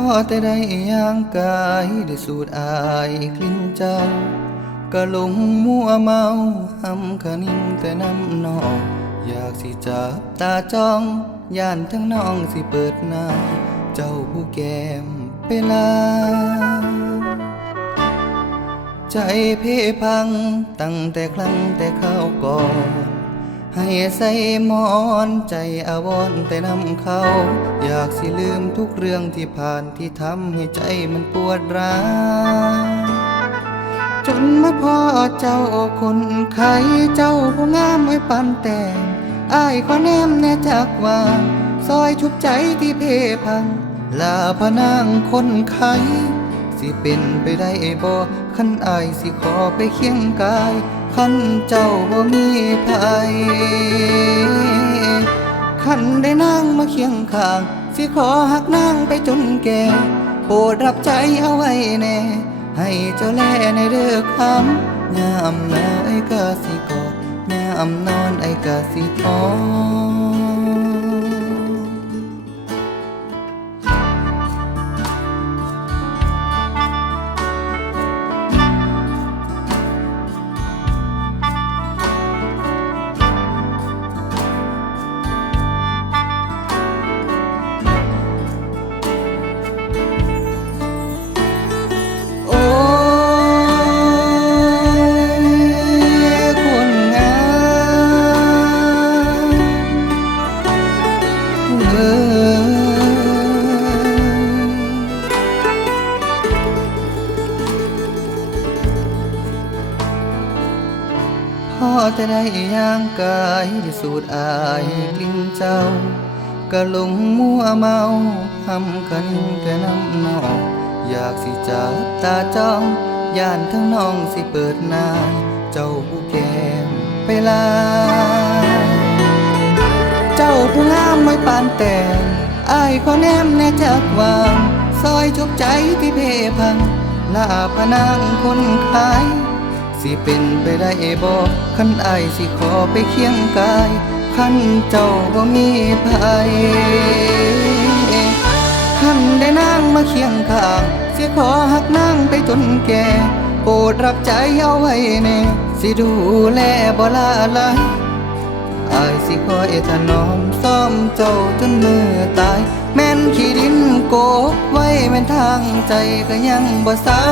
อแต่ได้ย่างกายได้สูดอายกลิ่นเจ้า ก็หลงมัวเมาหำขนิ้งแต่น้ำนองอยากสิจับตาจ้อง ย่านทั้งน้องสิเปิดหน้า เจ้าผู้แก้มไปลา ใจเพพังตั้งแต่ครั้งแต่เข้าก่อน ให้ใส่หมอนใจอาวรณ์แต่นำเขา อยากสิลืมทุกเรื่องที่ผ่านที่ทำให้ใจมันปวดร้าวจนมาพ่อเจ้าคนไข้เจ้าผู้งามไว้ปันแต่งอายขอแนมแน่จากว่าซอยชุบใจที่เพพังลาพนางคนไข้ สิเป็นไปได้บ่คันอายสิขอไปเคียงกายคันเจ้าบ่มีภัยขันได้นางมาเคียงข้าง สิขอหักนางไปจนแก่โปรดรับใจเอาไว้แน่ ให้เจ้าแลในเด้อคำยามนาไอ้กะสิกอดยามนอนไอ้กะสิทอ พ่อจะได้ย่างกายได้สูดอายกลิ่นเจ้าก็หลงมัวเมาทำคันแต่น้ำนองอยากสิจับตาจ้องย่านทั้งน้องสิเปิดหน้า เจ้าผู้แก้มไปลา เจ้าผู้งามไม่ปานแต่งอายขอแนมแน่จากวางซอยจุกใจที่เพพังลาพนางคนขาย สิเป็นไปได้บ่คันอายสิขอไปเคียงกาย คันเจ้าบ่มีภัยคันได้นางมาเคียงข้างสิขอหักนางไปจนแก่โปรดรับใจเอาไว้แน่สิดูแลบ่ลาลายอายสิคอยถนอมซ่อมเจ้าจนมือตาย แม่นขี้ดินโกไว้แม่นทางใจก็ยังบ่เศร้า